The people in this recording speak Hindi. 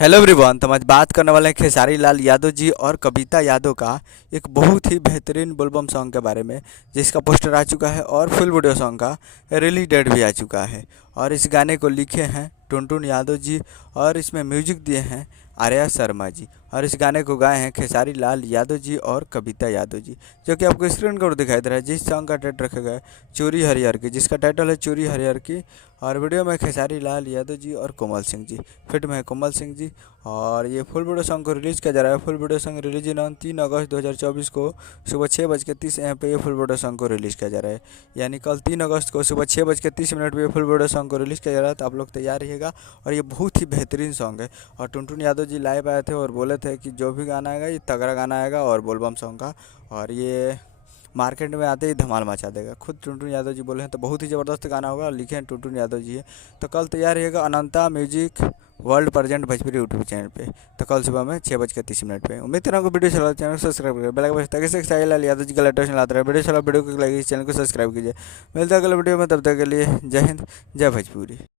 Hello everyone. तो हम आज बात करने वाले हैं खेसारी लाल यादव जी और कविता यादव का एक बहुत ही बेहतरीन बोलबम सॉन्ग के बारे में, जिसका पोस्टर आ चुका है और फुल वीडियो सॉन्ग का रिलीज डेट भी आ चुका है। और इस गाने को लिखे हैं टुनटुन यादव जी और इसमें म्यूजिक दिए हैं आर्या शर्मा जी। और इस गाने को गाए हैं खेसारी लाल यादव जी और कविता यादव जी, जो कि आपको स्क्रीन पर दिखाई दे रहा है। जिस सॉन्ग का टाइटल रखा गया है चोरी हरिहर की, जिसका टाइटल है चोरी हरिहर की। और वीडियो में खेसारी लाल यादव जी और कोमल सिंह जी, फिट में है कोमल सिंह जी। और ये फुल वीडियो सॉन्ग को रिलीज़ किया जा रहा है। Full video song release on 3 अगस्त 2024 को सुबह 6:30 AM पे ये फुल वीडियो सॉन्ग को रिलीज़ किया जा रहा है। यानी कल 3 अगस्त को सुबह 6:30 पे ये फुल वीडियो सॉन्ग को रिलीज़ किया जा रहा है। तो आप लोग तैयार रहिएगा। और ये बहुत ही बेहतरीन सॉन्ग है। और टुनटुन यादव जी लाइव आए थे और बोले थे कि जो भी गाना आएगा ये तगड़ा गाना आएगा और बोलबम सॉन्ग का, और ये मार्केट में आते ही धमाल मचा देगा। खुद टुनटुन यादव जी बोले हैं। तो बहुत ही ज़बरदस्त गाना होगा और लिखे हैं टुनटुन यादव जी है। तो कल तैयार रहिएगा Ananta music world present Bhojpuri YouTube channel पे। तो कल सुबह में 6:30 पे। उम्मीद करता हूँ वीडियो चला, चैनल को सब्सक्राइब करें, बेल आइकन ताकि खेसारी लाल यादव जी का लेटेस्ट लाते रहे। वीडियो चला, वीडियो को लाइक, चैनल को सब्सक्राइब कीजिए। मिलता है अगले वीडियो में, तब तक के लिए जय हिंद, जय भोजपुरी।